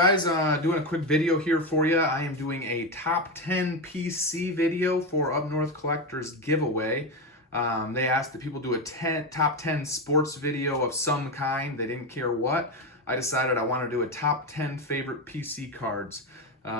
guys? Doing a quick video here for you. I am doing a top 10 PC video for Up North Collectors giveaway. They asked that people do a top 10 sports video of some kind. They didn't care what. I decided I want to do a top 10 favorite PC cards.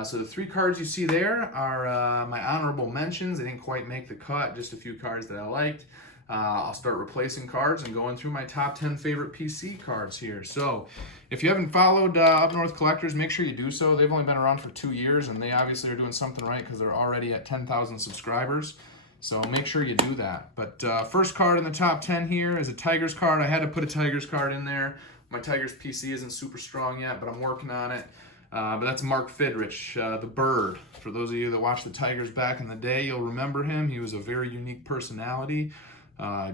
So the 3 cards you see there are my honorable mentions. They didn't quite make the cut, just a few cards that I liked. I'll start replacing cards and going through my top 10 favorite PC cards here. So if you haven't followed Up North Collectors, make sure you do so. They've only been around for 2 years, and they obviously are doing something right because they're already at 10,000 subscribers. So make sure you do that. But first card in the top 10 here is a Tigers card. I had to put a Tigers card in there. My Tigers PC isn't super strong yet, but I'm working on it. But that's Mark Fidrych, the Bird. For those of you that watched the Tigers back in the day, you'll remember him. He was a very unique personality.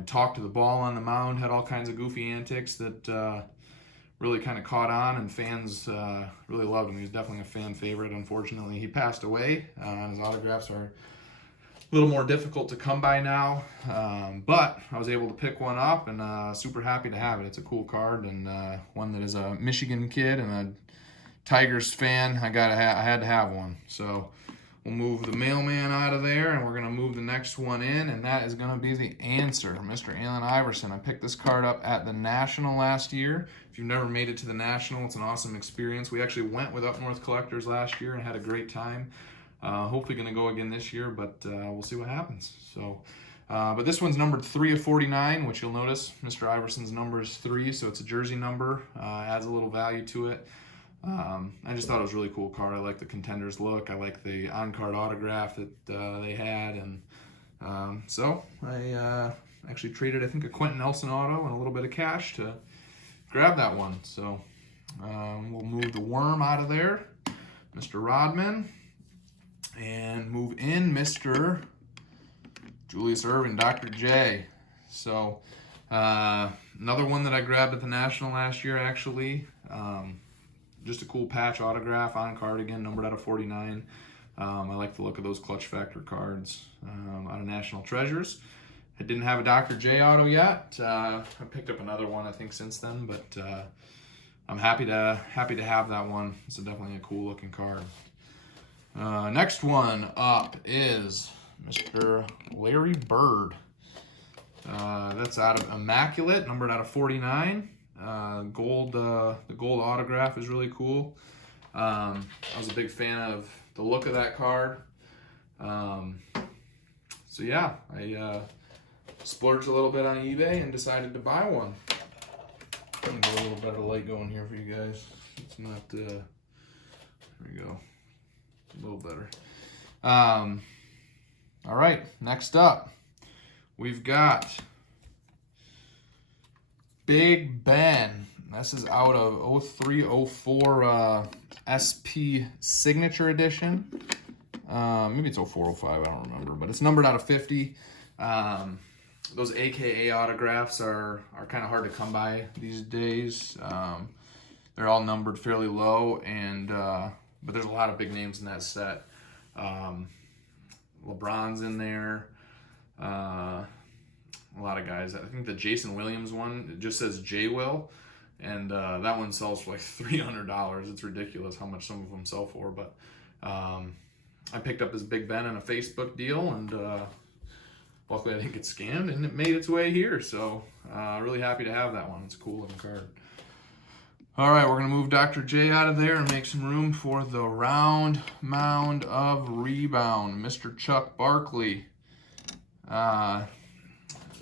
Talked to the ball on the mound, had all kinds of goofy antics that really kind of caught on, and fans really loved him. He was definitely a fan favorite. Unfortunately, he passed away, and his autographs are a little more difficult to come by now. But I was able to pick one up, and super happy to have it. It's a cool card, and one that is a Michigan kid and a Tigers fan. I had to have one. So we'll move the mailman out of there, and we're going to move the next one in, and that is going to be the answer, Mr. Allen Iverson. I picked this card up at the National last year. If you've never made it to the National, it's an awesome experience. We actually went with Up North Collectors last year and had a great time. Hopefully going to go again this year, but we'll see what happens. So, but this one's numbered 3 of 49, which you'll notice Mr. Iverson's number is 3, so it's a jersey number. Adds a little value to it. I just thought it was a really cool card. I like the Contenders look. I like the on-card autograph that they had, and so I actually traded, I think, a Quentin Nelson auto and a little bit of cash to grab that one. So we'll move the worm out of there, Mr. Rodman, and move in Mr. Julius Erving, Dr. J. So another one that I grabbed at the National last year, actually. Just a cool patch autograph on card, again, numbered out of 49. I like the look of those Clutch Factor cards out of National Treasures. I didn't have a Dr. J auto yet. I picked up another one, I think, since then, but I'm happy to have that one. It's definitely a cool looking card. Next one up is Mr. Larry Bird. That's out of Immaculate, numbered out of 49. The gold autograph is really cool. I was a big fan of the look of that card. So yeah, I splurged a little bit on eBay and decided to buy one. I'm gonna get a little better light going here for you guys. It's not, there we go, a little better. All right, next up, we've got Big Ben. This is out of 03-04 SP Signature Edition. Maybe it's 04-05, I don't remember, but it's numbered out of 50. Those AKA autographs are kind of hard to come by these days. They're all numbered fairly low, and but there's a lot of big names in that set. LeBron's in there. A lot of guys. I think the Jason Williams one, it just says J-Will, and that one sells for like $300. It's ridiculous how much some of them sell for, but I picked up this Big Ben in a Facebook deal, and luckily I didn't get scammed, and it made its way here, so really happy to have that one. It's a cool looking card. All right, we're going to move Dr. J out of there and make some room for the round mound of rebound, Mr. Chuck Barkley.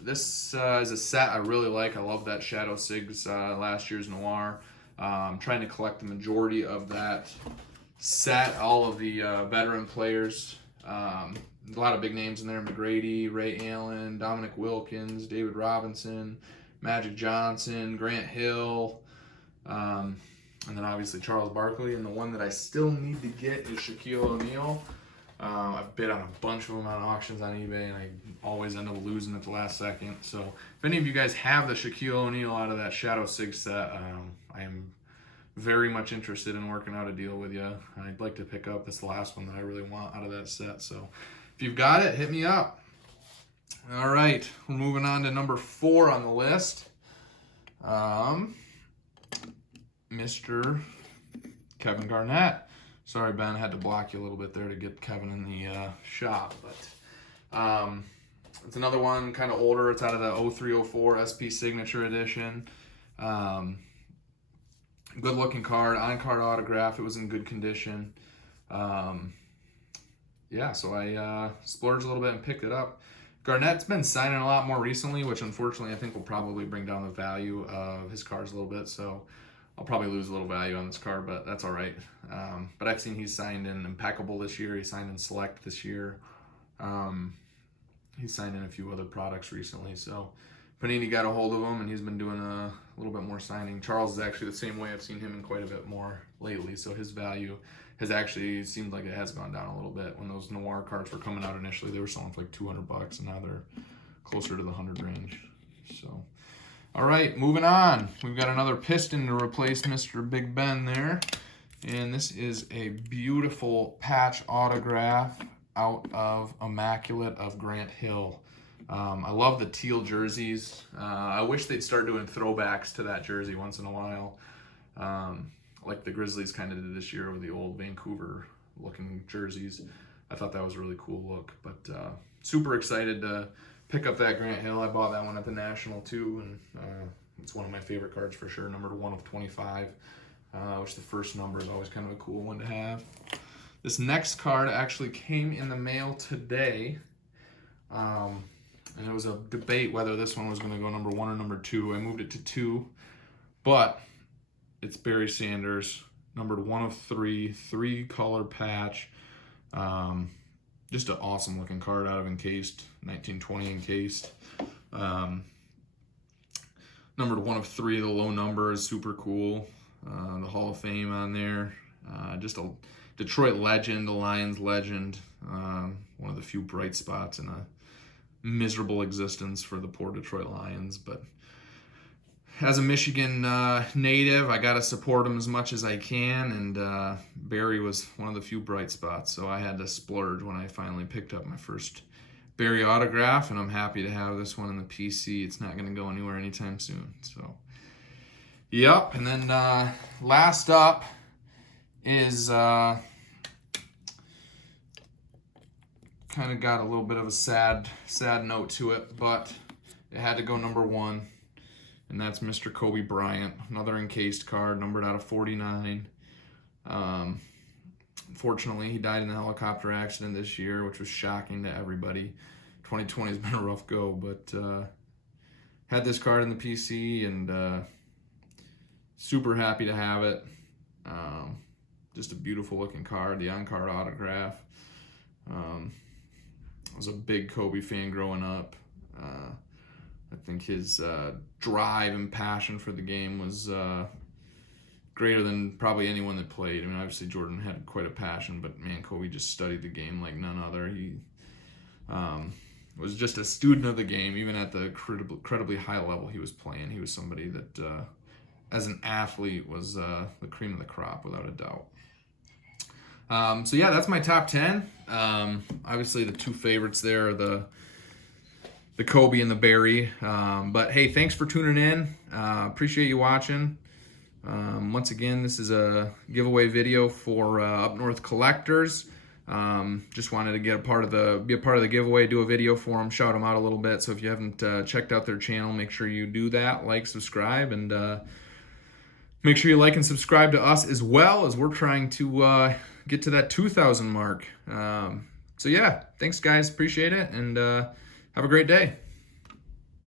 This is a set I really like. I love that Shadow Sigs last year's Noir. I'm trying to collect the majority of that set, all of the veteran players. A lot of big names in there: McGrady, Ray Allen, Dominic Wilkins, David Robinson, Magic Johnson, Grant Hill, and then obviously Charles Barkley. And the one that I still need to get is Shaquille O'Neal. I've bid on a bunch of them on auctions on eBay, and I always end up losing at the last second. So if any of you guys have the Shaquille O'Neal out of that Shadow Sig set, I am very much interested in working out a deal with you. I'd like to pick up this last one that I really want out of that set. So if you've got it, hit me up. All right, we're moving on to number 4 on the list. Mr. Kevin Garnett. Sorry, Ben, had to block you a little bit there to get Kevin in the shop. But it's another one, kind of older. It's out of the 0304 SP Signature Edition. Good looking card, on-card autograph. It was in good condition. Yeah, so I splurged a little bit and picked it up. Garnett's been signing a lot more recently, which unfortunately I think will probably bring down the value of his cards a little bit. So I'll probably lose a little value on this card, but that's all right. But I've seen he's signed in Impeccable this year. He signed in Select this year. He's signed in a few other products recently. So Panini got a hold of him, and he's been doing a little bit more signing. Charles is actually the same way. I've seen him in quite a bit more lately. So his value has actually seemed like it has gone down a little bit. When those Noir cards were coming out initially, they were selling for like $200, and now they're closer to the 100 range. So, all right, moving on. We've got another Piston to replace Mr. Big Ben there. And this is a beautiful patch autograph out of Immaculate of Grant Hill. I love the teal jerseys. I wish they'd start doing throwbacks to that jersey once in a while. Like the Grizzlies kind of did this year with the old Vancouver looking jerseys. I thought that was a really cool look, but super excited to pick up that Grant Hill. I bought that one at the National too, and it's one of my favorite cards for sure, numbered 1 of 25, which the first number is always kind of a cool one to have. This next card actually came in the mail today, and it was a debate whether this one was going to go number 1 or number 2. I moved it to 2, but it's Barry Sanders, numbered 1 of 3, 3-color patch. Just an awesome looking card out of Encased, 1920 Encased. Numbered 1 of 3, the low number is super cool. The Hall of Fame on there. Just a Detroit legend, a Lions legend. One of the few bright spots in a miserable existence for the poor Detroit Lions, but as a Michigan native, I got to support him as much as I can, and Barry was one of the few bright spots, so I had to splurge when I finally picked up my first Barry autograph, and I'm happy to have this one in the PC. It's not going to go anywhere anytime soon. So, yep, and then last up is kind of got a little bit of a sad note to it, but it had to go number 1. And that's Mr. Kobe Bryant, another encased card, numbered out of 49. Unfortunately, he died in a helicopter accident this year, which was shocking to everybody. 2020 has been a rough go, but had this card in the PC, and super happy to have it. Just a beautiful looking card, the on-card autograph. I was a big Kobe fan growing up. I think his drive and passion for the game was greater than probably anyone that played. I mean, obviously Jordan had quite a passion, but man, Kobe just studied the game like none other. He was just a student of the game, even at the incredibly high level he was playing. He was somebody that, as an athlete, was the cream of the crop, without a doubt. So yeah, that's my top 10. Obviously, the two favorites there are the Kobe and the Barry. But hey, thanks for tuning in. Appreciate you watching. Once again, this is a giveaway video for Up North Collectors. Just wanted to be a part of the giveaway, do a video for them, shout them out a little bit. So if you haven't checked out their channel, make sure you do that, like, subscribe, and make sure you like and subscribe to us as well, as we're trying to get to that 2,000 mark. So yeah, thanks guys, appreciate it, and have a great day.